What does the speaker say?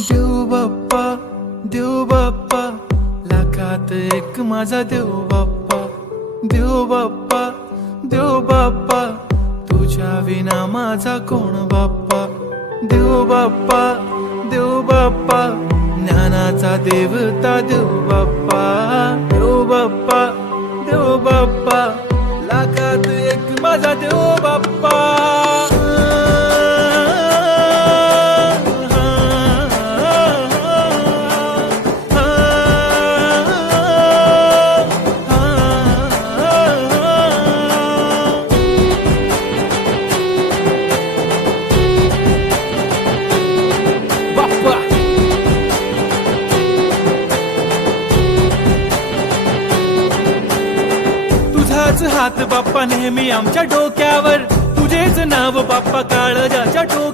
देव बाप्पा, देव बाप्पा, लाखात एक माझा देव बाप्पा. देव बाप्पा, देव बाप्पा, तुझ्या विना माझा कोण बाप्पा. देव बाप्पा, देव बाप्पा, ज्ञानाचा देवता देव बाप्पा. देव बाप्पा, देव बाप्पा, लाखात एक माझा देव बाप्पा. तुझाच हात बाप्पा नेहमी आमच्या डोक्यावर, तुझेच नाव बाप्पा काळजाच्या डोक्यावर.